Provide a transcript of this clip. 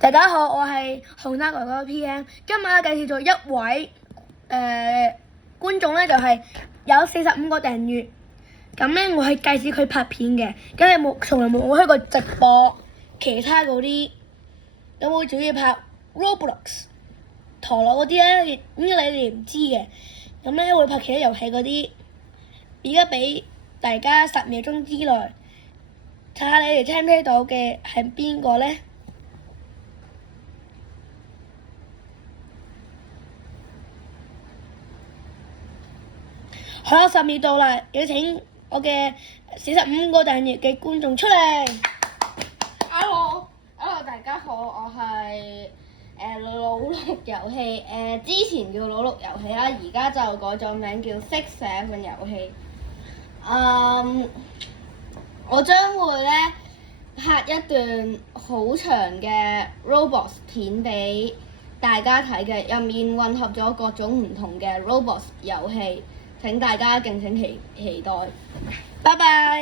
大家好，我係紅山哥哥 PM。今日介紹咗一位觀眾咧，就係有45個訂閱。咁咧，我係介紹佢拍片嘅。咁你從來冇開過直播，其他嗰啲有冇主要拍 Roblox、陀螺嗰啲咧？應該你哋唔知嘅。咁咧會拍其他遊戲嗰啲。而家俾大家10秒鐘之內睇下你哋聽唔聽到嘅係邊個咧？好啦，10秒到啦，有請我嘅45個訂閱嘅觀眾出嚟。Hello，大家好，我係魯碌遊戲，之前叫魯碌遊戲啦，而家就改咗名叫識寫份遊戲。我將會咧拍一段好長嘅 Roblox 片俾大家睇嘅，入面混合咗各種唔同嘅 Roblox 遊戲。請大家敬請期待，拜拜。